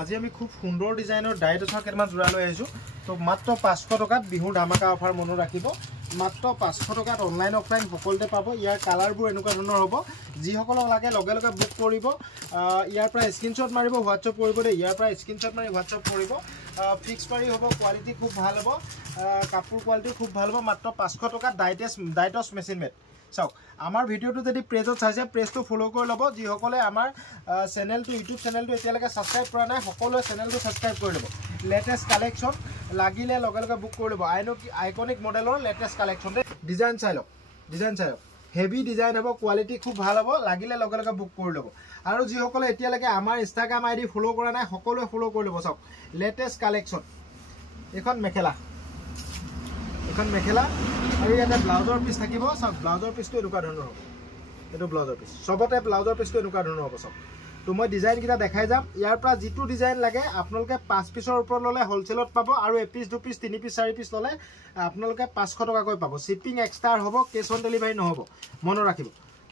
আজি আমি খুব সুন্দৰ ডিজাইনৰ ডাইটছৰ কেইটামান জোৰা লৈ আহিছোঁ। তো মাত্ৰ 500 টকাত বিহুৰ ধামাকা অফাৰ মনত ৰাখিব। মাত্ৰ 500 টকাত অনলাইন অফলাইন সকলোতে পাব। ইয়াৰ কালাৰবোৰ এনেকুৱা ধৰণৰ হ'ব। যিসকলক লাগে লগে লগে বুক কৰিব। ইয়াৰ পৰা স্ক্ৰীনশ্বট মাৰিব, হোৱাটছআপ কৰিব দেই। ইয়াৰ পৰা স্ক্ৰীনশ্বট মাৰি হোৱাটছআপ কৰিব। ফিক্স পাৰি হ'ব, কোৱালিটি খুব ভাল হ'ব, কাপোৰ কোৱালিটি খুব ভাল হ'ব। মাত্ৰ 500 টকাত ডাইটছ মেচিন মেড। চাওক, আমাৰ ভিডিঅ'টো যদি পেজত চাইছে পেজটো ফ'ল' কৰি ল'ব। যিসকলে আমাৰ চেনেলটো ইউটিউব চেনেলটো এতিয়ালৈকে ছাবস্ক্ৰাইব কৰা নাই সকলোৱে চেনেলটো ছাবস্ক্ৰাইব কৰি ল'ব। লেটেষ্ট কালেকশ্যন লাগিলে লগে লগে বুক কৰি ল'ব। আইকনিক মডেলৰ লেটেষ্ট কালেকশ্যন দেই। ডিজাইন চাই লওক, হেভি ডিজাইন হ'ব, কোৱালিটি খুব ভাল হ'ব, লাগিলে লগে লগে বুক কৰি ল'ব। আৰু যিসকলে এতিয়ালৈকে আমাৰ ইনষ্টাগ্ৰাম আইডি ফ'ল' কৰা নাই সকলোৱে ফ'ল' কৰি ল'ব। চাওক, লেটেষ্ট কালেকশ্যন। এইখন মেখেলা আৰু ইয়াতে ব্লাউজৰ পিচ থাকিব। চাওক, ব্লাউজৰ পিচটো এনেকুৱা ধৰণৰ হ'ব। এইটো ব্লাউজৰ পিচ, চবতে ব্লাউজৰ পিচটো এনেকুৱা ধৰণৰ হ'ব। চাওক, তো মই ডিজাইনকেইটা দেখাই যাম। ইয়াৰ পৰা যিটো ডিজাইন লাগে আপোনালোকে 5 পিচৰ ওপৰত ল'লে হ'লচেলত পাব, আৰু এপিচ 2 পিচ 3 পিচ 4 পিচ ল'লে আপোনালোকে 500 টকাকৈ পাব। শ্বিপিং এক্সট্ৰা হ'ব, কেছ অন ডেলিভাৰী নহ'ব, মনত ৰাখিব।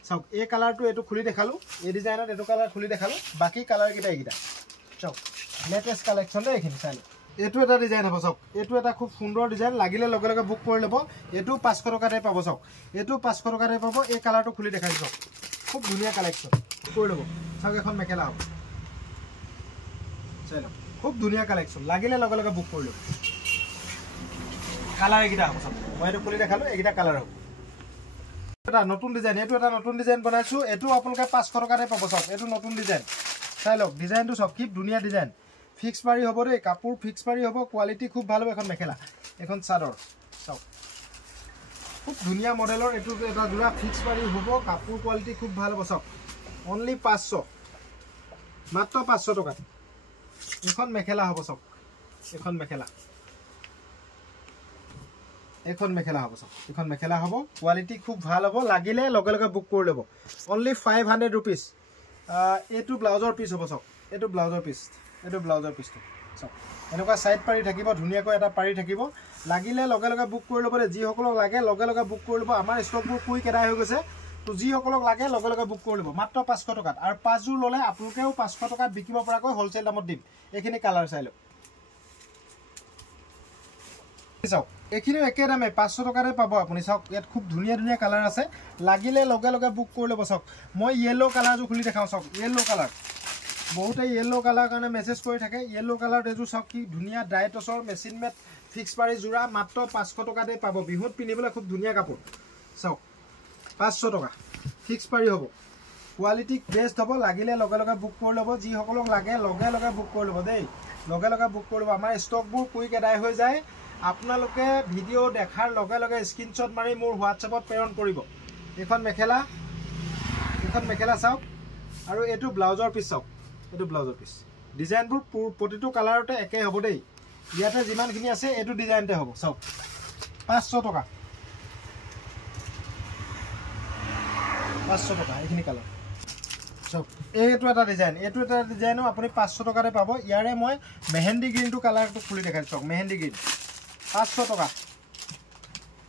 চাওক, এই কালাৰটো এইটো খুলি দেখালোঁ, এই ডিজাইনত এইটো কালাৰ খুলি দেখালোঁ, বাকী কালাৰকেইটা এইকেইটা। চাওক, লেটেষ্ট কালেকশ্যন দেই, এইখিনি চাই লওক। এইটো এটা ডিজাইন হ'ব। চাওক, এইটো এটা খুব সুন্দৰ ডিজাইন, লাগিলে লগে লগে বুক কৰি ল'ব। এইটো 500 টকাতে পাব। চাওক, এইটো 500 টকাতে পাব। এই কালাৰটো খুলি দেখাই চাওক, খুব ধুনীয়া কালেকশ্যন, কৰি ল'ব। চাওক, এখন মেখেলা হ'ব, চাই লওক, খুব ধুনীয়া কালেকশ্যন, লাগিলে লগে লগে বুক কৰি ল'ব। কালাৰ এইকেইটা হ'ব। চাওক, মই এইটো খুলি দেখালোঁ, এইকেইটা কালাৰ হ'ব। এটা নতুন ডিজাইন, এইটো এটা নতুন ডিজাইন বনাইছোঁ। এইটো আপোনালোকে 500 টকাতে পাব। চাওক, এইটো নতুন ডিজাইন, চাই লওক, ডিজাইনটো চাওক, কি ধুনীয়া ডিজাইন। ফিক্স পাৰি হ'ব দেই, কাপোৰ ফিক্স পাৰি হ'ব, কোৱালিটি খুব ভাল হ'ব। এখন মেখেলা, এখন চাদৰ। চাওক, খুব ধুনীয়া মডেলৰ এইটো এটা জোৰা ফিক্স পাৰি হ'ব, কাপোৰ কোৱালিটি খুব ভাল হ'ব। চাওক, অনলি 500, মাত্ৰ 500 টকাত এখন মেখেলা হ'ব। চাওক, এখন মেখেলা হ'ব। চাওক, এখন মেখেলা হ'ব, কোৱালিটি খুব ভাল হ'ব, লাগিলে লগে লগে বুক কৰি ল'ব। Only 500 rupees. এইটো ব্লাউজৰ পিচ হ'ব। চাওক, এইটো ব্লাউজৰ পিচটো। চাওক, এনেকুৱা ছাইড পাৰি থাকিব, ধুনীয়াকৈ এটা পাৰি থাকিব, লাগিলে লগে লগে বুক কৰি ল'ব দেই। যিসকলক লাগে লগে লগে বুক কৰি ল'ব। আমাৰ ষ্টকবোৰ কুইক এদাই হৈ গৈছে, তো যিসকলক লাগে লগে লগে বুক কৰি ল'ব। মাত্ৰ 500 টকাত, আৰু 5 যোৰ ল'লে আপোনালোকেও 500 টকাত বিকিব পৰাকৈ হ'লচেল দামত দিম। এইখিনি কালাৰ চাই লওক। চাওক, এইখিনিও একে দামে 500 টকাতে পাব আপুনি। চাওক, ইয়াত খুব ধুনীয়া ধুনীয়া কালাৰ আছে, লাগিলে লগে লগে বুক কৰি ল'ব। চাওক, মই য়েল্ল' কালাৰযোৰ খুলি দেখাওঁ। চাওক, য়েল্ল' কালাৰ, বহুতে য়েল্ল' কালাৰ কাৰণে মেছেজ কৰি থাকে। য়েল্ল' কালাৰত এইযোৰ চাওক, কি ধুনীয়া ডাইটছৰ মেচিন মেড ফিক্স পাৰি যোৰা, মাত্ৰ 500 টকাতে পাব। বিহুত পিন্ধিবলৈ খুব ধুনীয়া কাপোৰ। চাওক, 500 টকা, ফিক্স পাৰি হ'ব, কোৱালিটি বেষ্ট হ'ব, লাগিলে লগে লগে বুক কৰি ল'ব। যিসকলক লাগে লগে লগে বুক কৰি ল'ব দেই, লগে লগে বুক কৰি ল'ব। আমাৰ ষ্টকবোৰ কুইক এদাই হৈ যায়। আপোনালোকে ভিডিঅ' দেখাৰ লগে লগে স্ক্ৰীনশ্বট মাৰি মোৰ হোৱাটছএপত প্ৰেৰণ কৰিব। এইখন মেখেলা চাওক, আৰু এইটো ব্লাউজৰ পিচ। চাওক, এইটো ব্লাউজৰ পিচ। ডিজাইনবোৰ প্ৰতিটো কালাৰতে একে হ'ব দেই। ইয়াতে যিমানখিনি আছে এইটো ডিজাইনতে হ'ব। চাওক, 500 টকা, এইখিনি কালাৰ। চাওক, এইটো এটা ডিজাইনো আপুনি 500 টকাতে পাব। ইয়াৰে মই মেহেন্দি গ্ৰীণটো কালাৰটো খুলি দেখাইছোঁ। চাওক, মেহেন্দি গ্ৰীণ 500 টকা।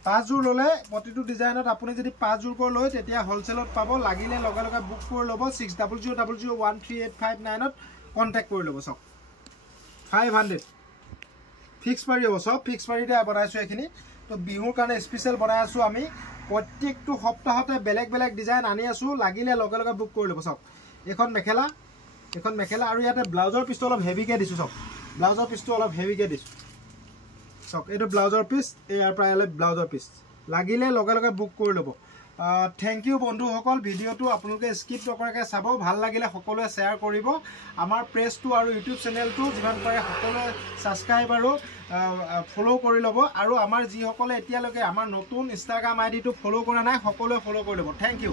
5 যোৰ ল'লে প্ৰতিটো ডিজাইনত আপুনি যদি 5 যোৰকৈ লয় তেতিয়া হ'লচেলত পাব, লাগিলে লগে লগে বুক কৰি ল'ব। 6000013859ত কণ্টেক্ট কৰি ল'ব। চাওক, 500 ফিক্স পাৰি হ'ব। চব ফিক্স পাৰিতে বনাইছোঁ এইখিনি। তো বিহুৰ কাৰণে স্পেচিয়েল বনাই আছোঁ আমি। প্ৰত্যেকটো সপ্তাহতে বেলেগ বেলেগ ডিজাইন আনি আছোঁ, লাগিলে লগে লগে বুক কৰি ল'ব। চাওক, এইখন মেখেলা, আৰু ইয়াতে ব্লাউজৰ পিচটো অলপ হেভিকৈ দিছোঁ। চাওক, ব্লাউজৰ পিচটো অলপ হেভিকৈ দিছোঁ। চাওক, এইটো ব্লাউজৰ পিচ, ইয়াৰ পৰা ইয়ালৈ ব্লাউজৰ পিচ, লাগিলে লগে লগে বুক কৰি ল'ব। থেংক ইউ বন্ধুসকল, ভিডিঅ'টো আপোনালোকে স্কিপ নকৰাকৈ চাব। ভাল লাগিলে সকলোৱে শ্বেয়াৰ কৰিব। আমাৰ পেজটো আৰু ইউটিউব চেনেলটো যিমান পাৰে সকলোৱে ছাবস্ক্ৰাইব আৰু ফ'ল' কৰি ল'ব। আৰু আমাৰ যিসকলে এতিয়ালৈকে আমাৰ নতুন ইনষ্টাগ্ৰাম আইডিটো ফ'ল' কৰা নাই সকলোৱে ফ'ল' কৰি ল'ব। Thank U.